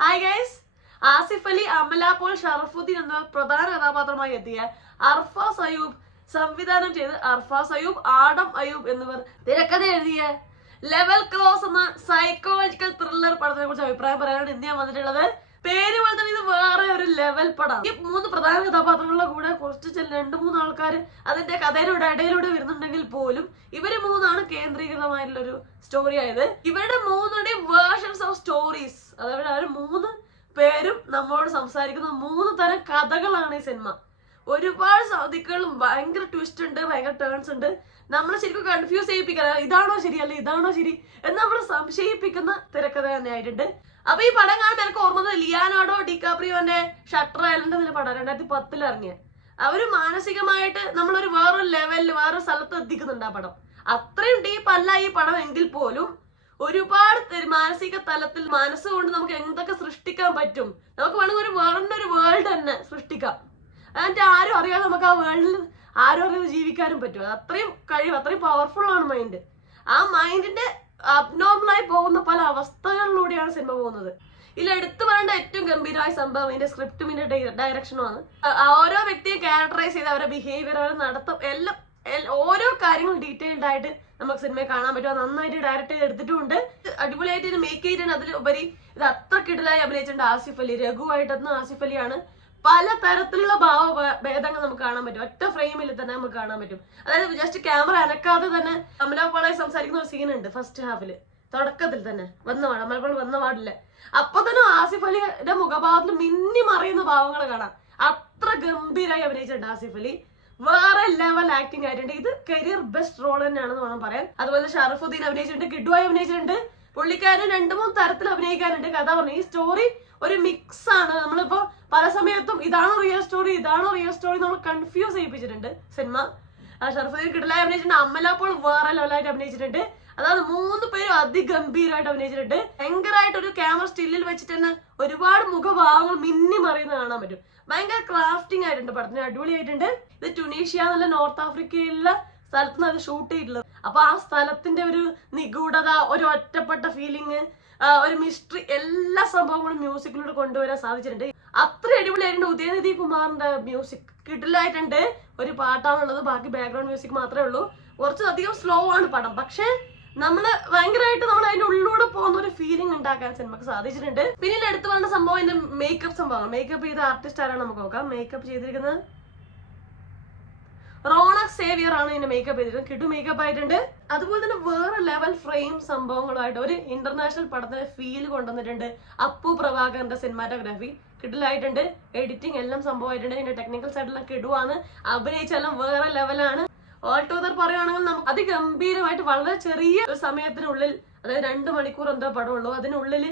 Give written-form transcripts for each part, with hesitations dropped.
Hi guys, Asif Ali, Amala Paul, Sharafudheen എന്ന പ്രധാന കഥാപാത്രമായി എത്തിയ അർഫാസ് അയൂബ് സംവിധാനം ചെയ്ത് അർഫാസ് അയൂബ്, ആഡം അയൂബ് എന്നിവർ തിരക്കഥ എഴുതിയ ലെവൽ ക്രോസ് എന്ന സൈക്കോളജിക്കൽ ത്രില്ലർ പടത്തിനെ കുറിച്ച് അഭിപ്രായം പറയാനാണ് ഇന്ന് ഞാൻ വന്നിട്ടുള്ളത്. പേര് പോലെ തന്നെ ഇത് വേറെ ഒരു ലെവൽ പടം. ഈ 3 പ്രധാന കഥാപാത്രങ്ങളുടെ കൂടെ കുറച്ച് 2-3 ആൾക്കാർ അതിന്റെ കഥയിലൂടെ ഇടയിലൂടെ വരുന്നുണ്ടെങ്കിൽ പോലും ഇവര് 3 കേന്ദ്രീകൃതമായിട്ടുള്ള ഒരു സ്റ്റോറി ആയത്. ഇവരുടെ 3 വേർഷൻസ് ഓഫ് സ്റ്റോറീസ്, അതായത് അവർ 3 പേരും നമ്മളോട് സംസാരിക്കുന്ന 3 തരം കഥകളാണ് ഈ സിനിമ. ഒരുപാട് സൗദികളും ഭയങ്കര ട്വിസ്റ്റ് ഉണ്ട്, ഭയങ്കര ടേൺസ് ഉണ്ട്. നമ്മളെ ശരിക്കും കൺഫ്യൂസ് ചെയ്യിപ്പിക്കാൻ ഇതാണോ ശരി അല്ലെ ഇതാണോ ശരി എന്ന് നമ്മൾ സംശയിപ്പിക്കുന്ന തിരക്കഥ തന്നെ ആയിട്ടുണ്ട്. അപ്പൊ ഈ പടം കാണുമ്പോൾ എനിക്ക് ഓർമ്മ ലിയാനാർഡോ ഡികാപ്രിയോന്റെ ഷട്ടർ ഐലൻഡ് എന്ന പടം 2010 ഇറങ്ങിയ. അവര് മാനസികമായിട്ട് നമ്മളൊരു വേറൊരു ലെവലിൽ വേറൊരു സ്ഥലത്ത് എത്തിക്കുന്നുണ്ട് ആ പടം. അത്രയും ഡീപ്പ് അല്ല ഈ പടം എങ്കിൽ പോലും ഒരുപാട് മാനസിക തലത്തിൽ മനസ്സുകൊണ്ട് നമുക്ക് എന്തൊക്കെ സൃഷ്ടിക്കാൻ പറ്റും, നമുക്ക് വേണമെങ്കിൽ വേറൊരു വേൾഡ് തന്നെ സൃഷ്ടിക്കാം. എന്നിട്ട് ആരും അറിയാതെ നമുക്ക് ആ വേൾഡിൽ ആരും അറിയാതെ ജീവിക്കാനും പറ്റും. അത് അത്രയും കഴിവ്, അത്രയും പവർഫുൾ ആണ് മൈൻഡ്. ആ മൈൻഡിന്റെ അബ്നോർമലായി പോകുന്ന പല അവസ്ഥകളിലൂടെയാണ് സിനിമ പോകുന്നത്. ഇതിൽ എടുത്തു പറയേണ്ട ഏറ്റവും ഗംഭീരമായ സംഭവം ഇതിന്റെ സ്ക്രിപ്റ്റും ഇതിന്റെ ഡയറക്ഷനുമാണ്. ഓരോ വ്യക്തിയെ ക്യാരക്ടറൈസ് ചെയ്ത് അവരുടെ ബിഹേവിയർ, അവരുടെ നടത്തം, എല്ലാം ഓരോ കാര്യങ്ങളും ഡീറ്റെയിൽഡ് ആയിട്ട് നമുക്ക് സിനിമയെ കാണാൻ പറ്റും. നന്നായിട്ട് ഡയറക്റ്റ് ചെയ്ത് എടുത്തിട്ടുണ്ട്, അടിപൊളിയായിട്ട് ഇത് മേക്ക് ചെയ്തിട്ടുണ്ട്. അതിലുപരി ഇത് അത്ര കിടലായി അഭിനയിച്ചിട്ടുണ്ട് ആസിഫ് അലി. രഘുവായിട്ടെന്ന് ആസിഫ് അലിയാണ്. പല തരത്തിലുള്ള ഭാവഭേദങ്ങൾ നമുക്ക് കാണാൻ പറ്റും, ഒറ്റ ഫ്രെയിമിൽ തന്നെ നമുക്ക് കാണാൻ പറ്റും. അതായത് ജസ്റ്റ് ക്യാമറ അനക്കാതെ തന്നെ അമല പോളായി സംസാരിക്കുന്ന ഒരു സീനുണ്ട് ഫസ്റ്റ് ഹാഫില്, തുടക്കത്തിൽ തന്നെ അമല പോൾ വന്ന പാടില്ല. അപ്പൊ തന്നെ ആസിഫ് അലിയുടെ മുഖഭാവത്തിൽ മിന്നി മറിയുന്ന ഭാവങ്ങൾ കാണാം. അത്ര ഗംഭീരമായി അഭിനയിച്ചിട്ടുണ്ട് ആസിഫ് അലി. വേറെ ലെവൽ ആക്ടിങ് ആയിട്ടുണ്ട്. ഇത് കരിയർ ബെസ്റ്റ് റോൾ തന്നെയാണെന്ന് വേണം പറയാൻ. അതുപോലെ ഷറഫുദ്ദീൻ അഭിനയിച്ചിട്ടുണ്ട്, കിഡുവായി അഭിനയിച്ചിട്ടുണ്ട്. പുള്ളിക്കാരൻ 2-3 തരത്തിൽ അഭിനയിക്കാനുണ്ട്. കഥ പറഞ്ഞു ഈ സ്റ്റോറി ഒരു മിക്സ് ആണ്. നമ്മളിപ്പോ പല സമയത്തും ഇതാണോ റിയൽ സ്റ്റോറി നമ്മൾ കൺഫ്യൂസ് ചെയ്യിപ്പിച്ചിട്ടുണ്ട് സിനിമ. ഷറഫുദ്ദീൻ കിഡലായി അഭിനയിച്ചിട്ടുണ്ട്, അമല പോൾ വേറെ ലെവലായിട്ട് അഭിനയിച്ചിട്ടുണ്ട്. അതായത് 3 പേരും അതിഗംഭീരമായിട്ട് അഭിനയിച്ചിട്ടുണ്ട്. ഭയങ്കരമായിട്ട് ഒരു ക്യാമറ സ്റ്റില്ലിൽ വെച്ചിട്ട് തന്നെ ഒരുപാട് മുഖഭാവങ്ങൾ മിന്നി മറിയുന്ന കാണാൻ പറ്റും. ഭയങ്കര ക്രാഫ്റ്റിംഗ് ആയിട്ടുണ്ട് പടത്തിന്, അടിപൊളിയായിട്ടുണ്ട്. ഇത് ടുണീഷ്യ എന്നുള്ള നോർത്ത് ആഫ്രിക്കയിലുള്ള സ്ഥലത്തുനിന്ന് അത് ഷൂട്ട് ചെയ്തിട്ടുള്ളത്. അപ്പൊ ആ സ്ഥലത്തിന്റെ ഒരു നിഗൂഢത, ഒരു ഒറ്റപ്പെട്ട ഫീലിംഗ്, ഒരു മിസ്റ്ററി, എല്ലാ സംഭവങ്ങളും മ്യൂസിക്കിലൂടെ കൊണ്ടുവരാൻ സാധിച്ചിട്ടുണ്ട്. അത്ര അടിപൊളിയായിട്ടുണ്ട്. ഉദയനിധി കുമാറിന്റെ മ്യൂസിക് കിടിലായിട്ടുണ്ട്. ഒരു പാട്ടാണുള്ളത്, ബാക്കി ബാക്ക്ഗ്രൗണ്ട് മ്യൂസിക് മാത്രമേ ഉള്ളൂ. കുറച്ചധികം സ്ലോ ആണ് പടം, പക്ഷെ നമ്മള് ഭയങ്കരമായിട്ട് നമ്മൾ അതിന്റെ ഉള്ളിലൂടെ പോകുന്ന ഒരു ഫീലിംഗ് ഉണ്ടാക്കാൻ സിനിമക്ക് സാധിച്ചിട്ടുണ്ട്. പിന്നീട് എടുത്തു പറഞ്ഞ സംഭവം ഇതിന്റെ മേക്കപ്പ് സംഭവം. മേക്കപ്പ് ചെയ്ത ആർട്ടിസ്റ്റ് ആരാണ് നമുക്ക് നോക്കാം. മേക്കപ്പ് ചെയ്തിരിക്കുന്നത് റോണക് സേവിയർ ആണ് ഇതിന്റെ മേക്കപ്പ് ചെയ്തിരിക്കുന്നത്. കിടു മേക്കപ്പ് ആയിട്ടുണ്ട്. അതുപോലെ തന്നെ വേറെ ലെവൽ ഫ്രെയിം സംഭവങ്ങളുമായിട്ട് ഒരു ഇന്റർനാഷണൽ പടത്തിന് ഫീൽ കൊണ്ടുവന്നിട്ടുണ്ട്. അപ്പു പ്രഭാകരന്റെ സിനിമാറ്റോഗ്രാഫി കിടിലായിട്ടുണ്ട്. എഡിറ്റിംഗ് എല്ലാം സംഭവമായിട്ടുണ്ട്. ഇതിന്റെ ടെക്നിക്കൽ സൈഡിലെല്ലാം കിടുവാണ്. അഭിനയിച്ചെല്ലാം വേറെ ലെവലാണ്. ഓൾ ടുഗദർ പറയുകയാണെങ്കിൽ നമുക്ക് അതിഗംഭീരമായിട്ട് വളരെ ചെറിയ ഒരു സമയത്തിനുള്ളിൽ, അതായത് 2 മണിക്കൂർ എന്തോ പടമുള്ളൂ, അതിനുള്ളിൽ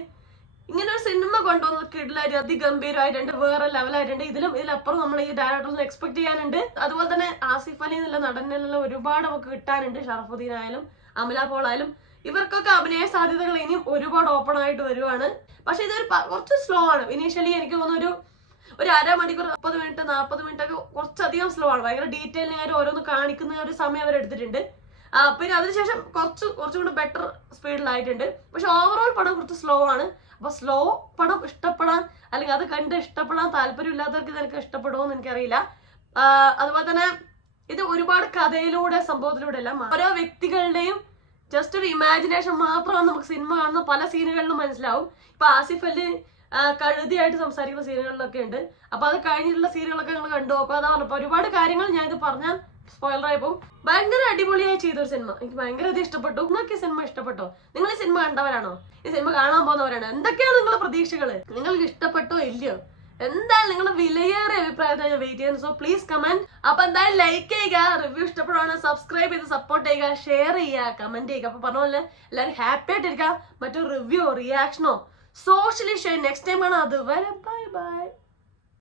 ഇങ്ങനെ ഒരു സിനിമ കൊണ്ടുവന്നത് കിടിലായിട്ട് അതിഗംഭീരമായിട്ടുണ്ട്, വേറെ ലെവലായിട്ടുണ്ട്. ഇതിലപ്പുറം നമ്മൾ ഈ ഡയറക്ടറിന് എക്സ്പെക്ട് ചെയ്യാനുണ്ട്. അതുപോലെ തന്നെ ആസിഫ് അലി എന്നുള്ള നടനെല്ലാം ഒരുപാട് നമുക്ക് കിട്ടാനുണ്ട്. ഷറഫുദ്ദീൻ ആയാലും അമല പോൾ ആയാലും ഇവർക്കൊക്കെ അഭിനയ സാധ്യതകൾ ഇനിയും ഒരുപാട് ഓപ്പൺ ആയിട്ട് വരുവാണ്. പക്ഷെ ഇതൊരു കുറച്ച് സ്ലോ ആണ്. ഇനീഷ്യലി എനിക്ക് തോന്നുന്നു ഒരു അരമണിക്കൂർ 30 മിനിറ്റ് 40 മിനിറ്റ് ഒക്കെ കുറച്ചധികം സ്ലോ ആണ്. ഭയങ്കര ഡീറ്റെയിലിംഗ് ഓരോന്ന് കാണിക്കുന്ന ഒരു സമയം അവർ എടുത്തിട്ടുണ്ട്. പിന്നെ അതിനുശേഷം കുറച്ചുകൂടി ബെറ്റർ സ്പീഡിലായിട്ടുണ്ട്. പക്ഷെ ഓവറോൾ പടം കുറച്ച് സ്ലോ ആണ്. അപ്പൊ സ്ലോ പടം ഇഷ്ടപ്പെടാൻ, അല്ലെങ്കിൽ അത് കണ്ട് ഇഷ്ടപ്പെടാൻ താല്പര്യമില്ലാത്തവർക്ക് ഇതെനിക്ക് ഇഷ്ടപ്പെടുമോ എന്ന് എനിക്കറിയില്ല. അതുപോലെ തന്നെ ഇത് ഒരുപാട് കഥയിലൂടെ സംഭവത്തിലൂടെ എല്ലാം ഓരോ വ്യക്തികളുടെയും ജസ്റ്റ് ഒരു ഇമാജിനേഷൻ മാത്രമാണ് നമുക്ക് സിനിമ കാണുന്ന പല സീനുകളിലും മനസ്സിലാവും. ഇപ്പൊ ആസിഫ് അലി കഴുതിയായിട്ട് സംസാരിക്കുന്ന സീനുകളിലൊക്കെ ഉണ്ട്. അപ്പൊ അത് കഴിഞ്ഞിട്ടുള്ള സീനുകളൊക്കെ നിങ്ങൾ കണ്ടു നോക്കുക. അതാണ് ഇപ്പൊ ഒരുപാട് കാര്യങ്ങൾ ഞാൻ ഇത് പറഞ്ഞാൽ സ്പോയിലറായി പോകും. ഭയങ്കര അടിപൊളിയായി ചെയ്തൊരു സിനിമ, എനിക്ക് ഭയങ്കര ഇഷ്ടപ്പെട്ടു. നിങ്ങൾക്ക് ഈ സിനിമ ഇഷ്ടപ്പെട്ടോ? നിങ്ങൾ ഈ സിനിമ കണ്ടവരാണോ? ഈ സിനിമ കാണാൻ പോകുന്നവരാണോ? എന്തൊക്കെയാണ് നിങ്ങളുടെ പ്രതീക്ഷകള്? നിങ്ങൾക്ക് ഇഷ്ടപ്പെട്ടോ ഇല്ലയോ? എന്തായാലും നിങ്ങളുടെ വിലയേറിയ അഭിപ്രായത്തെ ഞാൻ വെയിറ്റ് ചെയ്യുന്നു. So please comment. അപ്പൊ എന്തായാലും ലൈക്ക് ചെയ്യുക, റിവ്യൂ ഇഷ്ടപ്പെടുവാണ് സബ്സ്ക്രൈബ് ചെയ്ത് സപ്പോർട്ട് ചെയ്യുക, ഷെയർ ചെയ്യുക, കമന്റ് ചെയ്യുക. അപ്പൊ പറഞ്ഞ പോലെ എല്ലാവരും ഹാപ്പി ആയിട്ടിരിക്കുക. മറ്റൊരു റിവ്യൂ റിയാക്ഷനോ സോഷ്യലി ഷെയർ നെക്സ്റ്റ് ടൈം ആണ്. അതുവരെ ബൈ ബൈ.